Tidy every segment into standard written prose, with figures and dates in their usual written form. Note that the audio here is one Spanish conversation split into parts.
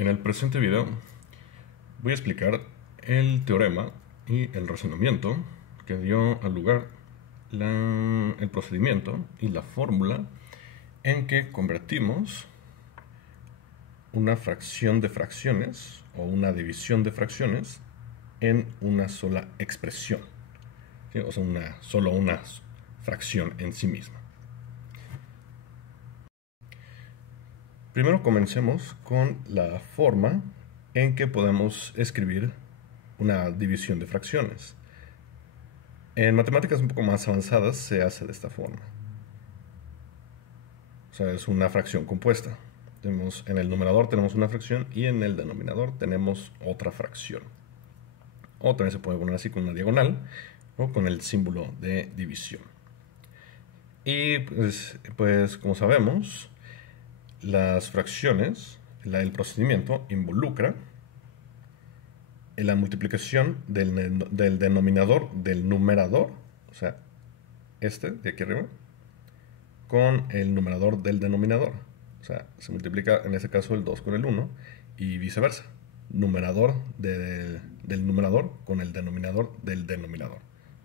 En el presente video voy a explicar el teorema y el razonamiento que dio al lugar el procedimiento y la fórmula en que convertimos una fracción de fracciones o una división de fracciones en una sola expresión, ¿sí? O sea, solo una fracción en sí misma. Primero comencemos con la forma en que podemos escribir una división de fracciones. En matemáticas un poco más avanzadas se hace de esta forma. O sea, es una fracción compuesta. En el numerador tenemos una fracción y en el denominador tenemos otra fracción. O también se puede poner así con una diagonal o con el símbolo de división. Y pues como sabemos, las fracciones, el procedimiento involucra la multiplicación del denominador del numerador, o sea, este de aquí arriba, con el numerador del denominador. O sea, se multiplica en este caso el 2 con el 1 y viceversa. Numerador del numerador con el denominador del denominador.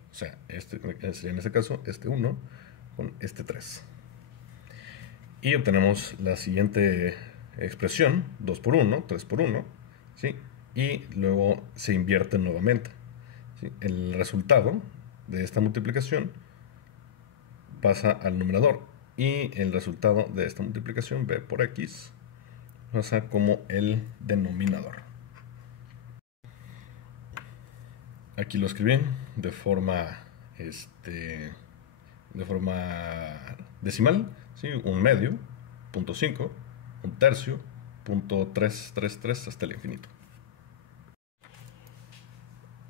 O sea, en este caso, este 1 con este 3. Y obtenemos la siguiente expresión, 2 por 1, 3 por 1, ¿sí? Y luego se invierte nuevamente, ¿sí? El resultado de esta multiplicación pasa al numerador y el resultado de esta multiplicación, b por x, pasa como el denominador. Aquí lo escribí de forma decimal, ¿sí? Un medio, 0.5, un tercio, 0.333 hasta el infinito.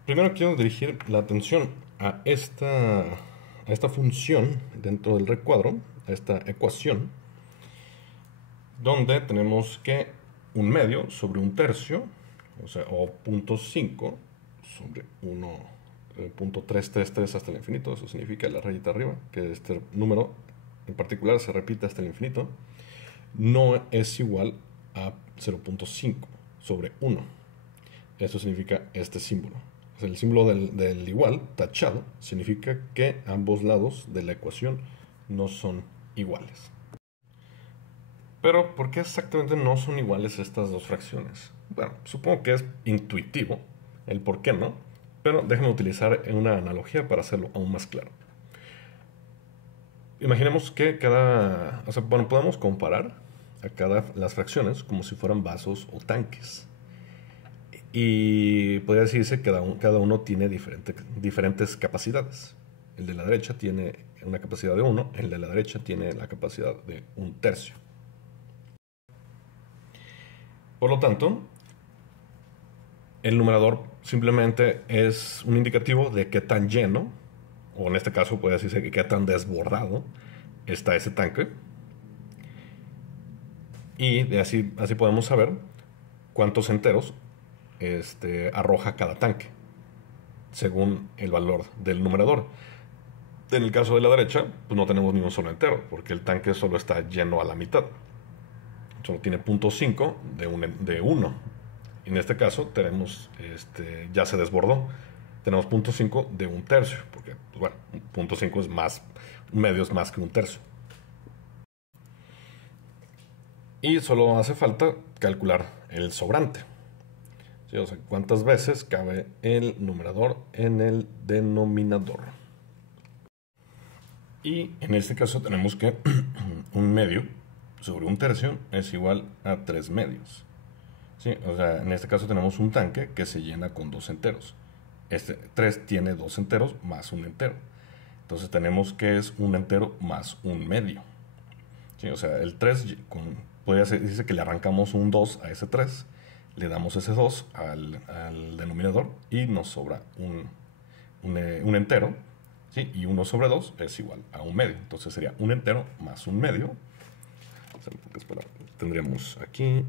Primero quiero dirigir la atención a esta función dentro del recuadro, a esta ecuación, donde tenemos que un medio sobre un tercio, o sea, o 0.5 sobre 1.333 hasta el infinito. Eso significa la rayita arriba, que este número en particular se repite hasta el infinito, no es igual a 0.5 sobre 1. Eso significa este símbolo. O sea, el símbolo del igual, tachado, significa que ambos lados de la ecuación no son iguales. Pero, ¿por qué exactamente no son iguales estas dos fracciones? Bueno, supongo que es intuitivo el por qué no, pero déjenme utilizar una analogía para hacerlo aún más claro. Imaginemos que podemos comparar las fracciones como si fueran vasos o tanques. Y podría decirse que cada uno tiene diferentes capacidades. El de la derecha tiene una capacidad de 1, el de la derecha tiene la capacidad de 1/3. Por lo tanto, el numerador simplemente es un indicativo de qué tan lleno, o en este caso puede decirse que qué tan desbordado está ese tanque. Y así podemos saber cuántos enteros arroja cada tanque, según el valor del numerador. En el caso de la derecha, pues no tenemos ni un solo entero, porque el tanque solo está lleno a la mitad. Solo tiene 0.5 de 1. En este caso tenemos, ya se desbordó. Tenemos 0.5 de 1/3, porque, pues bueno, 0.5 es más, un medio es más que 1/3. Y solo hace falta calcular el sobrante. ¿Sí? O sea, cuántas veces cabe el numerador en el denominador. Y en este caso tenemos que un medio sobre 1/3 es igual a 3 medios. ¿Sí? O sea, en este caso tenemos un tanque que se llena con 2 enteros. 3 tiene 2 enteros más un entero. Entonces tenemos que es un entero más un medio. ¿Sí? O sea, el 3 dice que le arrancamos un 2 a ese 3, le damos ese 2 al denominador y nos sobra un entero, ¿sí? Y 1 sobre 2 es igual a un medio. Entonces sería un entero más un medio. Tendríamos aquí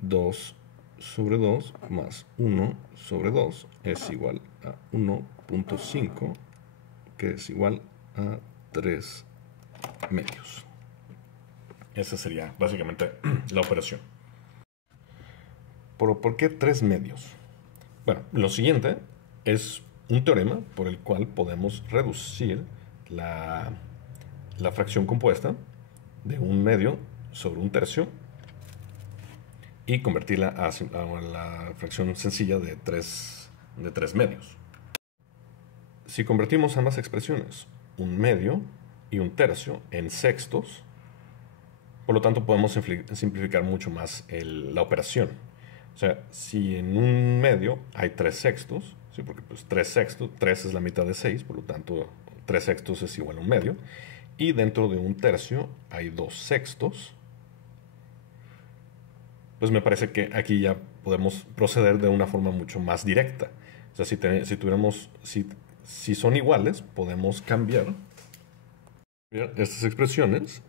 2 sobre 2 más 1 sobre 2 es igual a 1.5, que es igual a 3 medios. Esa sería básicamente la operación. ¿por qué 3 medios? Bueno, lo siguiente es un teorema por el cual podemos reducir la fracción compuesta de un medio sobre un tercio y convertirla a la fracción sencilla de 3 medios. Si convertimos ambas expresiones, un medio y un tercio, en sextos, por lo tanto podemos simplificar mucho más la operación. O sea, si en un medio hay 3 sextos, ¿sí? Porque pues 3 sextos, 3 es la mitad de 6, por lo tanto 3 sextos es igual a un medio. Y dentro de un tercio hay 2 sextos. Pues me parece que aquí ya podemos proceder de una forma mucho más directa. O sea, si son iguales, podemos cambiar estas expresiones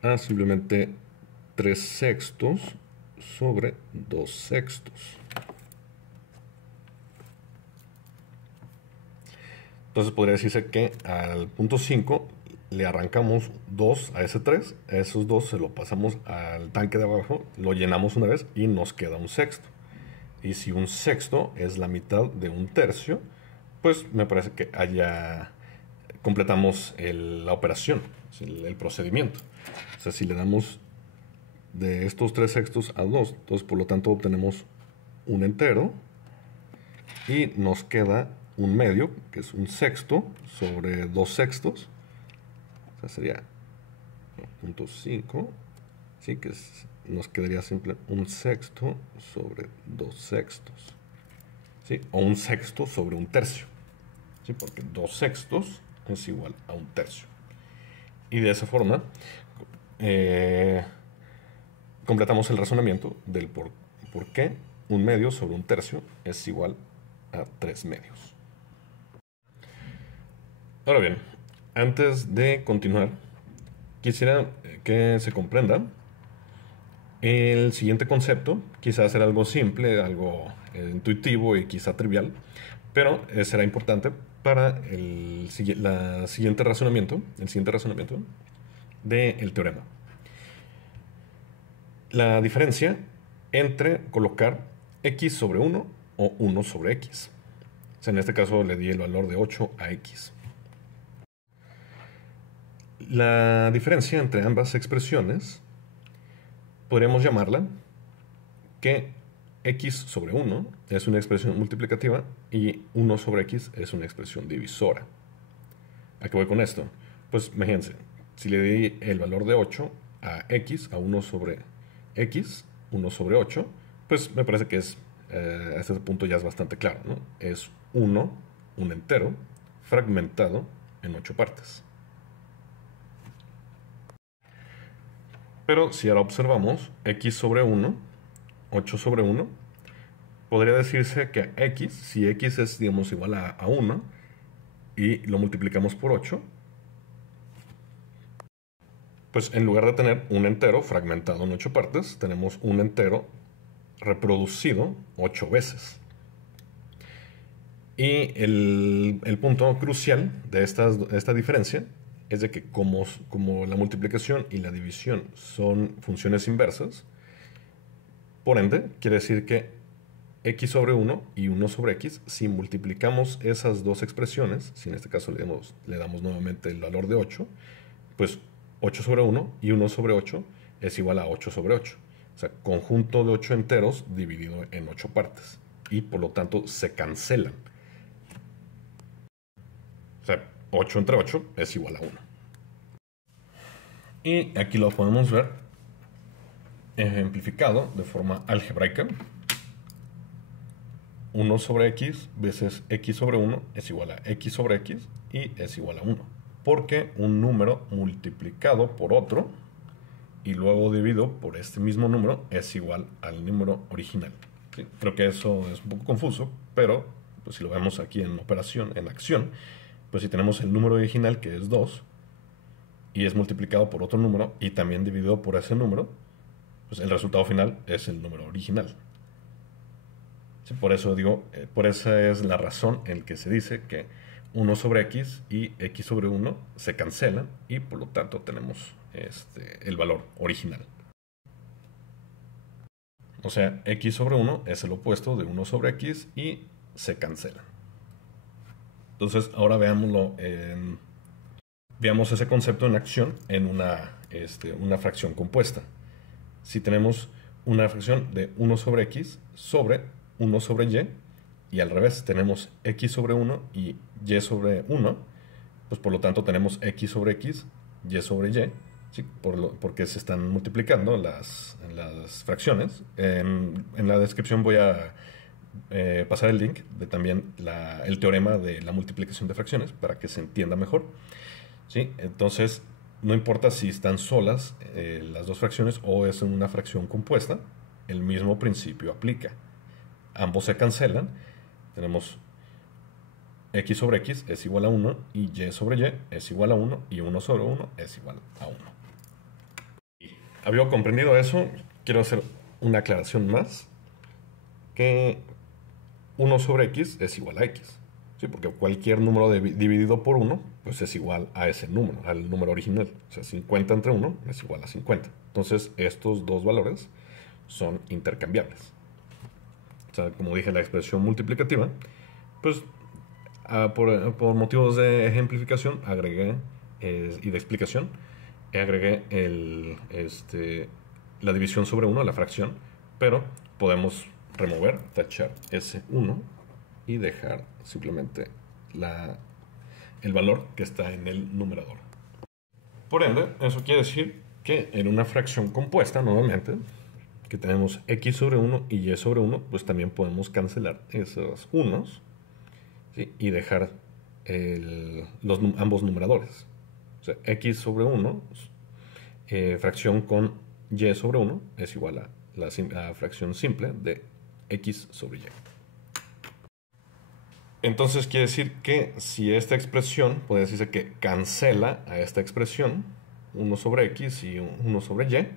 a simplemente 3 sextos sobre 2 sextos. Entonces podría decirse que al punto 5 le arrancamos 2 a ese 3, a esos 2 se lo pasamos al tanque de abajo, lo llenamos una vez y nos queda un sexto. Y si un sexto es la mitad de un tercio, pues me parece que completamos la operación, el procedimiento. O sea, si le damos de estos 3 sextos a 2, entonces por lo tanto obtenemos un entero y nos queda un medio, que es un sexto sobre 2 sextos. O sea, sería 0.5, ¿sí? Nos quedaría simple un sexto sobre 2 sextos, ¿sí? O un sexto sobre un tercio, ¿sí? Porque 2 sextos es igual a un tercio. Y de esa forma completamos el razonamiento del por qué un medio sobre un tercio es igual a 3 medios. Ahora bien, antes de continuar, quisiera que se comprenda el siguiente concepto. Quizás será algo simple, algo intuitivo y quizá trivial, pero será importante para el siguiente razonamiento del teorema. La diferencia entre colocar x sobre 1 o 1 sobre x. O sea, en este caso le di el valor de 8 a x. La diferencia entre ambas expresiones podríamos llamarla que x sobre 1 es una expresión multiplicativa y 1 sobre x es una expresión divisora. ¿A qué voy con esto? Pues imagínense, si le di el valor de 8 a x, a 1 sobre x, 1 sobre 8, pues me parece que a este punto ya es bastante claro, ¿no? Es 1, un entero, fragmentado en 8 partes. Pero si ahora observamos x sobre 1, 8 sobre 1, podría decirse que x, si x es, digamos, igual a 1 y lo multiplicamos por 8, pues en lugar de tener un entero fragmentado en 8 partes, tenemos un entero reproducido 8 veces. Y el punto crucial de esta diferencia es de que como la multiplicación y la división son funciones inversas, por ende, quiere decir que x sobre 1 y 1 sobre x, si multiplicamos esas dos expresiones, si en este caso le damos nuevamente el valor de 8, pues 8 sobre 1 y 1 sobre 8 es igual a 8 sobre 8. O sea, conjunto de 8 enteros dividido en 8 partes. Y por lo tanto se cancelan. O sea, 8 entre 8 es igual a 1. Y aquí lo podemos ver ejemplificado de forma algebraica. 1 sobre x veces x sobre 1 es igual a x sobre x y es igual a 1. Porque un número multiplicado por otro y luego dividido por este mismo número es igual al número original. ¿Sí? Creo que eso es un poco confuso, pero pues, si lo vemos aquí en operación, en acción, pues si tenemos el número original que es 2 y es multiplicado por otro número y también dividido por ese número, pues el resultado final es el número original. Sí, por eso digo, por esa es la razón en la que se dice que 1 sobre x y x sobre 1 se cancelan y por lo tanto tenemos el valor original. O sea, x sobre 1 es el opuesto de 1 sobre x y se cancelan. Entonces, ahora veamos ese concepto en acción en una fracción compuesta. Si tenemos una fracción de 1 sobre x sobre 1 sobre y al revés, tenemos x sobre 1 y y sobre 1, pues por lo tanto tenemos x sobre x, y sobre y, ¿sí? Porque se están multiplicando las fracciones. En la descripción voy a pasar el link de también el teorema de la multiplicación de fracciones para que se entienda mejor, ¿sí? Entonces, no importa si están solas las dos fracciones o es una fracción compuesta, el mismo principio aplica. Ambos se cancelan. Tenemos x sobre x es igual a 1 y y sobre y es igual a 1 y 1 sobre 1 es igual a 1. Habiendo comprendido eso, quiero hacer una aclaración más, que 1 sobre x es igual a x. ¿Sí? Porque cualquier número dividido por 1 pues es igual a ese número, al número original. O sea, 50 entre 1 es igual a 50. Entonces, estos dos valores son intercambiables. O sea, como dije, la expresión multiplicativa, pues por motivos de ejemplificación agregué y de explicación, agregué la división sobre 1, la fracción, pero podemos remover, tachar ese 1 y dejar simplemente el valor que está en el numerador. Por ende, eso quiere decir que en una fracción compuesta, nuevamente, que tenemos x sobre 1 y y sobre 1, pues también podemos cancelar esos unos, ¿sí? Y dejar ambos numeradores. O sea, x sobre 1, fracción con y sobre 1, es igual a la fracción simple de x sobre y. Entonces quiere decir que si esta expresión, puede decirse que cancela a esta expresión, 1 sobre x y 1 sobre y,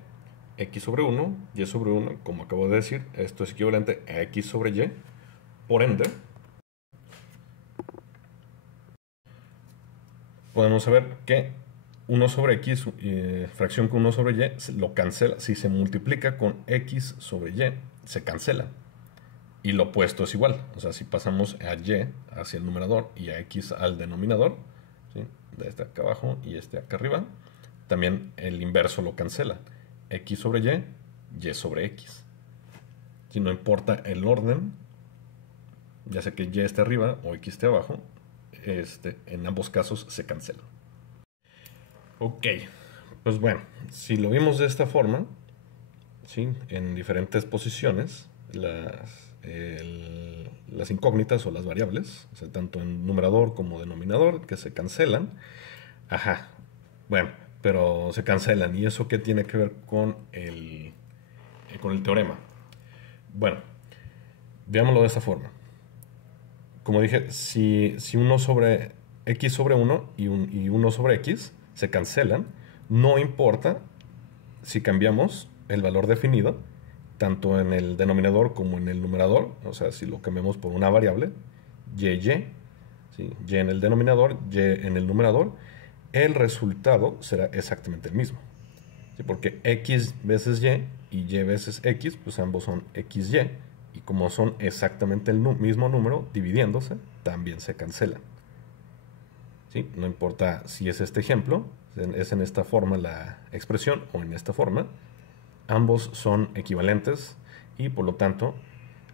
x sobre 1, y sobre 1, como acabo de decir, esto es equivalente a x sobre y. Por ende, podemos saber que 1 sobre x, fracción con 1 sobre y, lo cancela. Si se multiplica con x sobre y, se cancela. Y lo opuesto es igual. O sea, si pasamos a y hacia el numerador y a x al denominador, ¿sí? De este acá abajo y este acá arriba, también el inverso lo cancela. X sobre y sobre x. Si no importa el orden, ya sea que y esté arriba o x esté abajo, en ambos casos se cancela. Ok, pues bueno, si lo vimos de esta forma, ¿sí? En diferentes posiciones, las incógnitas o las variables, o sea, tanto en numerador como denominador, que se cancelan. Ajá, bueno, pero se cancelan. ¿Y eso qué tiene que ver con el teorema? Bueno, veámoslo de esta forma. Como dije, si 1 sobre x sobre 1 y 1 sobre x se cancelan, no importa si cambiamos el valor definido, tanto en el denominador como en el numerador. O sea, si lo cambiamos por una variable, y, ¿sí? Y en el denominador, y en el numerador, el resultado será exactamente el mismo, ¿sí? Porque x veces y veces x, pues ambos son xy, y como son exactamente el mismo número, dividiéndose, también se cancelan, ¿sí? No importa si es este ejemplo, es en esta forma la expresión o en esta forma, ambos son equivalentes y por lo tanto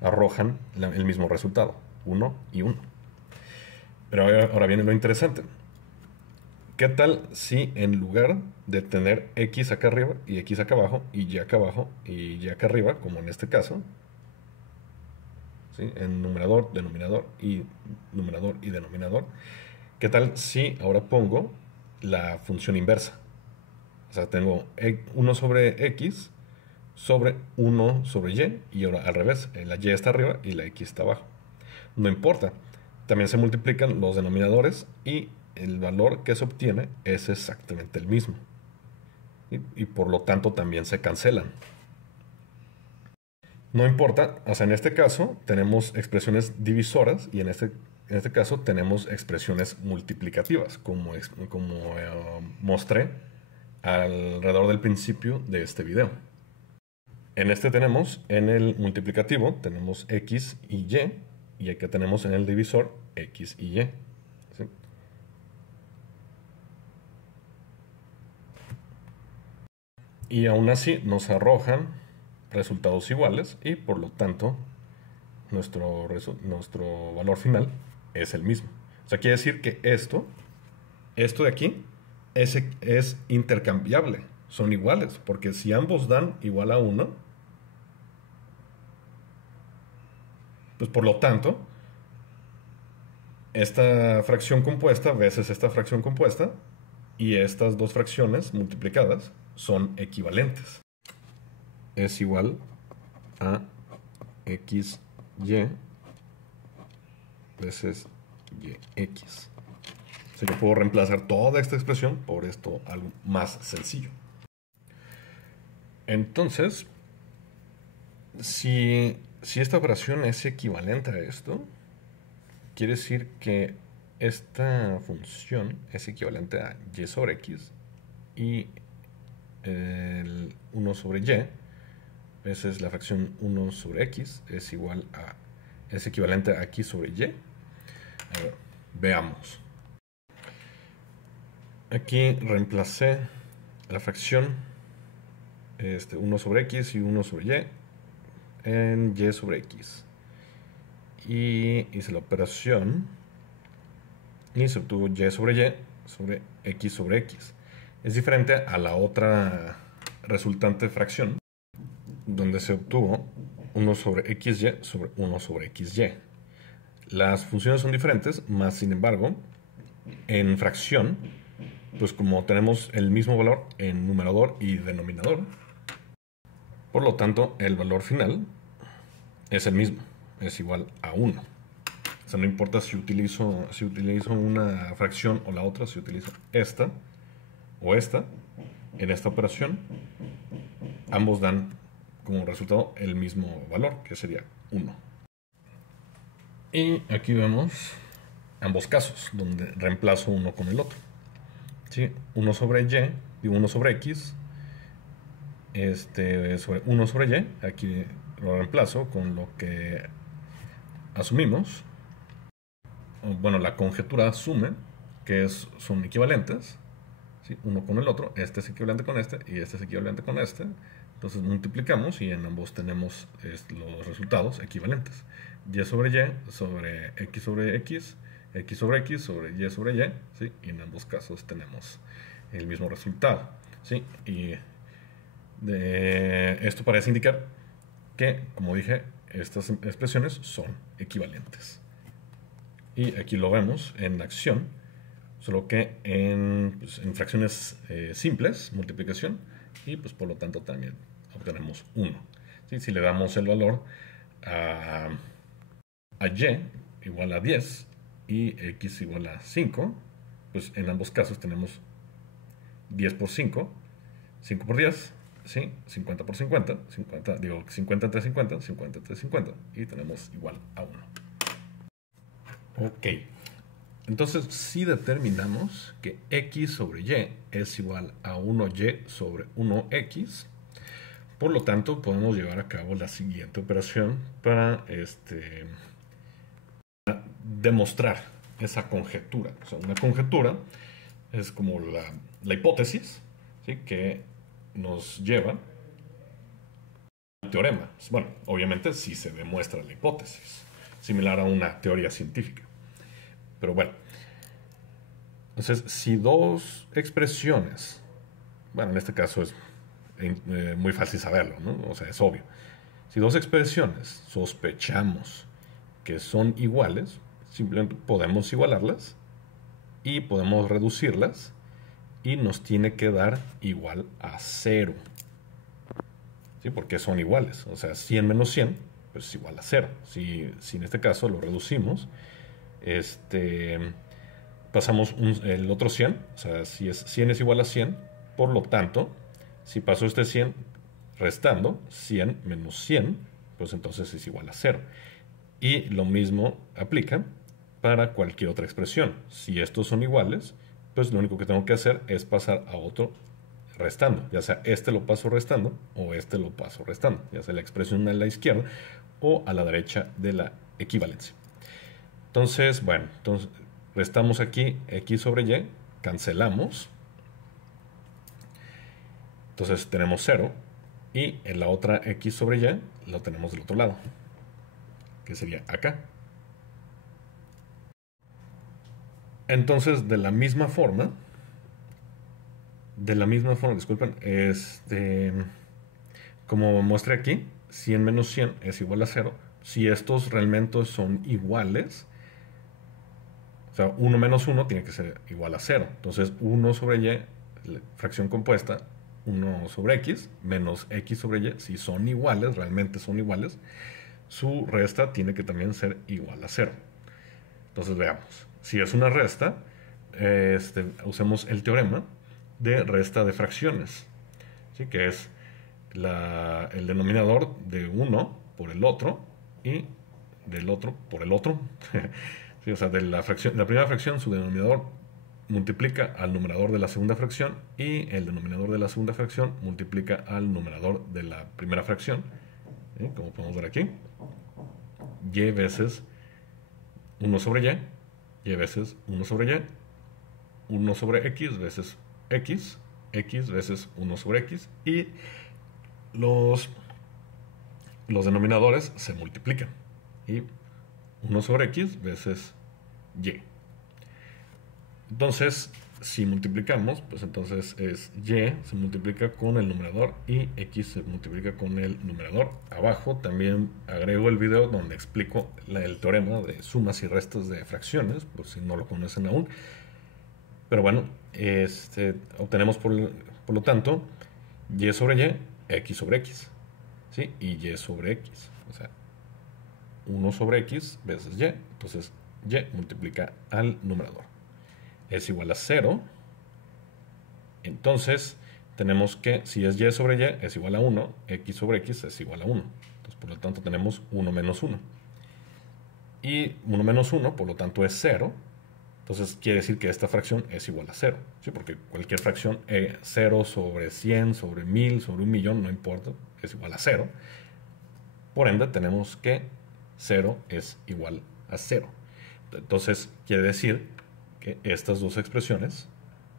arrojan el mismo resultado, 1 y 1. Pero ahora viene lo interesante. ¿Qué tal si en lugar de tener x acá arriba y x acá abajo y y acá abajo y y acá arriba, como en este caso, ¿sí? En numerador, denominador y denominador, ¿qué tal si ahora pongo la función inversa? O sea, tengo 1 sobre x sobre 1 sobre y ahora al revés, la y está arriba y la x está abajo. No importa, también se multiplican los denominadores y el valor que se obtiene es exactamente el mismo. Y por lo tanto también se cancelan. No importa, o sea, en este caso tenemos expresiones divisoras y en este caso tenemos expresiones multiplicativas, como mostré alrededor del principio de este video. En este tenemos, en el multiplicativo, tenemos x y y aquí tenemos en el divisor x y y. ¿Sí? Y aún así nos arrojan resultados iguales y por lo tanto nuestro valor final es el mismo. O sea, quiere decir que esto de aquí es intercambiable, son iguales, porque si ambos dan igual a 1, pues por lo tanto, esta fracción compuesta veces esta fracción compuesta y estas dos fracciones multiplicadas son equivalentes. Es igual a xy veces yx. O sea, yo puedo reemplazar toda esta expresión por esto, algo más sencillo. Entonces, si esta operación es equivalente a esto, quiere decir que esta función es equivalente a y sobre x y el 1 sobre y veces la fracción 1 sobre x es equivalente a x sobre y. A ver, veamos. Aquí reemplacé la fracción 1 sobre x y 1 sobre y en y sobre x. Y hice la operación y se obtuvo y sobre x sobre x. Es diferente a la otra resultante fracción donde se obtuvo 1 sobre xy sobre 1 sobre xy. Las funciones son diferentes, más sin embargo, en fracción, pues como tenemos el mismo valor en numerador y denominador, por lo tanto, el valor final es el mismo, es igual a 1. O sea, no importa si utilizo una fracción o la otra, si utilizo esta o esta, en esta operación, ambos dan como resultado el mismo valor, que sería 1. Y aquí vemos ambos casos, donde reemplazo uno con el otro. ¿Sí? 1 sobre y y 1 sobre x, sobre 1 sobre y, aquí lo reemplazo con lo que asumimos. Bueno, la conjetura asume que son equivalentes, ¿sí? Uno con el otro, este es equivalente con este y este es equivalente con este. Entonces multiplicamos y en ambos tenemos los resultados equivalentes. Y sobre x sobre x, x sobre x sobre y sobre y, ¿sí? Y en ambos casos tenemos el mismo resultado, ¿sí? Y esto parece indicar que, como dije, estas expresiones son equivalentes. Y aquí lo vemos en acción, solo que en fracciones simples, multiplicación, y pues por lo tanto también obtenemos 1. ¿Sí? Si le damos el valor a y igual a 10 y x igual a 5, pues en ambos casos tenemos 10 por 5, 5 por 10, ¿sí? 50 por 50, 50 entre 50, 50 entre 50, y tenemos igual a 1. Ok, entonces si determinamos que x sobre y es igual a 1y sobre 1x, por lo tanto podemos llevar a cabo la siguiente operación para demostrar esa conjetura. O sea, una conjetura es como la hipótesis, ¿sí? Que nos lleva al teorema. Bueno, obviamente si se demuestra la hipótesis, similar a una teoría científica. Pero bueno, entonces si dos expresiones, bueno, en este caso es muy fácil saberlo, ¿no? O sea, es obvio. Si dos expresiones sospechamos que son iguales, simplemente podemos igualarlas y podemos reducirlas y nos tiene que dar igual a 0. ¿Sí? Porque son iguales. O sea, 100 menos 100, pues es igual a 0. Si en este caso lo reducimos, pasamos el otro 100. O sea, si 100 es igual a 100, por lo tanto, si paso este 100 restando, 100 menos 100, pues entonces es igual a 0. Y lo mismo aplica para cualquier otra expresión. Si estos son iguales, pues lo único que tengo que hacer es pasar a otro restando, ya sea este lo paso restando o este lo paso restando, ya sea la expresión a la izquierda o a la derecha de la equivalencia. Entonces, bueno, entonces restamos aquí x sobre y, cancelamos, entonces tenemos 0 y en la otra x sobre y lo tenemos del otro lado, que sería acá. Entonces, de la misma forma, disculpen, como muestre aquí, 100 menos 100 es igual a 0. Si estos realmente son iguales, o sea, 1 menos 1 tiene que ser igual a 0. Entonces, 1 sobre y, fracción compuesta, 1 sobre x, menos x sobre y, si son iguales, realmente son iguales, su resta tiene que también ser igual a 0. Entonces, veamos. Si es una resta, usemos el teorema de resta de fracciones, ¿sí? Que es el denominador de uno por el otro y del otro por el otro. Sí, o sea, de la primera fracción, su denominador multiplica al numerador de la segunda fracción y el denominador de la segunda fracción multiplica al numerador de la primera fracción. ¿Sí? Como podemos ver aquí, y veces 1 sobre y veces 1 sobre y, 1 sobre x veces x, x veces 1 sobre x, y los denominadores se multiplican. Y 1 sobre x veces y. Entonces, si multiplicamos, pues entonces es y se multiplica con el numerador y x se multiplica con el numerador. Abajo también agrego el video donde explico el teorema de sumas y restas de fracciones, por si no lo conocen aún. Pero bueno, obtenemos por lo tanto y sobre y, x sobre x, ¿sí? Y y sobre x, o sea, 1 sobre x veces y, entonces y multiplica al numerador. Es igual a 0, entonces tenemos que, si es y sobre y, es igual a 1, x sobre x es igual a 1. Entonces, por lo tanto, tenemos 1 menos 1. Y 1 menos 1, por lo tanto, es 0. Entonces, quiere decir que esta fracción es igual a 0. ¿Sí? Porque cualquier fracción, 0 sobre 100, sobre 1000, sobre 1.000.000, no importa, es igual a 0. Por ende, tenemos que 0 es igual a 0. Entonces, quiere decir que estas dos expresiones,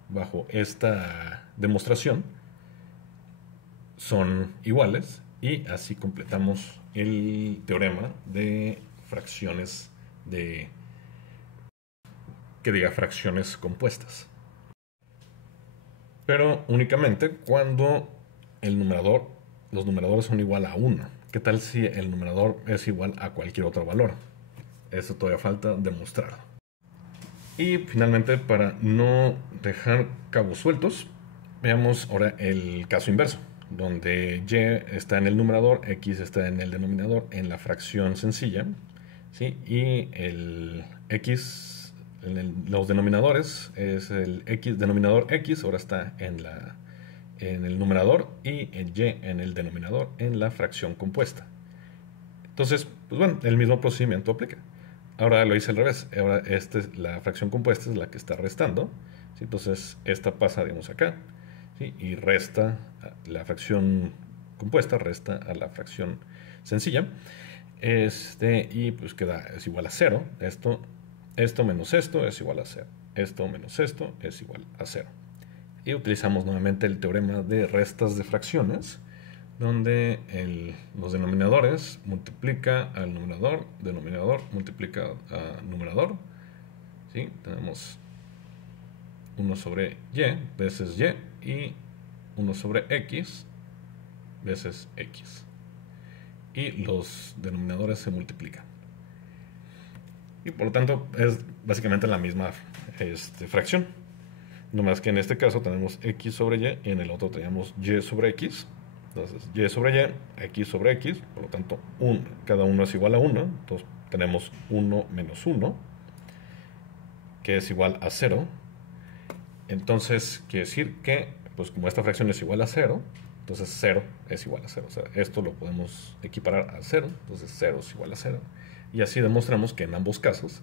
bajo esta demostración, son iguales, y así completamos el teorema de fracciones fracciones compuestas. Pero únicamente cuando los numeradores son igual a 1. ¿Qué tal si el numerador es igual a cualquier otro valor? Eso todavía falta demostrar. Y finalmente, para no dejar cabos sueltos, veamos ahora el caso inverso, donde y está en el numerador, x está en el denominador en la fracción sencilla, ¿sí? Y el x, los denominadores, es el denominador x, ahora está en el numerador, y el y en el denominador en la fracción compuesta. Entonces, pues bueno, el mismo procedimiento aplica. Ahora lo hice al revés. Ahora la fracción compuesta es la que está restando, ¿sí? Entonces esta pasa, digamos, acá, ¿sí? Y resta, la fracción compuesta resta a la fracción sencilla. Y pues es igual a 0. Esto menos esto es igual a 0. Esto menos esto es igual a 0. Y utilizamos nuevamente el teorema de restas de fracciones, donde los denominadores multiplica al numerador, denominador multiplica al numerador, ¿sí? Tenemos 1 sobre y veces y 1 sobre x veces x. Y los denominadores se multiplican. Y por lo tanto es básicamente la misma fracción. No más que en este caso tenemos x sobre y en el otro tenemos y sobre x. Entonces, y sobre y, x sobre x, por lo tanto, cada uno es igual a 1. Entonces, tenemos 1 menos 1, que es igual a 0. Entonces, quiere decir que, pues como esta fracción es igual a 0, entonces 0 es igual a 0. O sea, esto lo podemos equiparar a 0, entonces 0 es igual a 0. Y así demostramos que en ambos casos,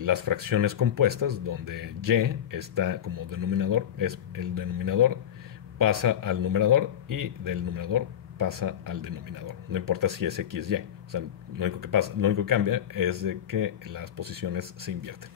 las fracciones compuestas, donde y está como denominador, es el denominador pasa al numerador y del numerador pasa al denominador. No importa si es x, y. O sea, lo único que pasa, lo único que cambia es de que las posiciones se invierten.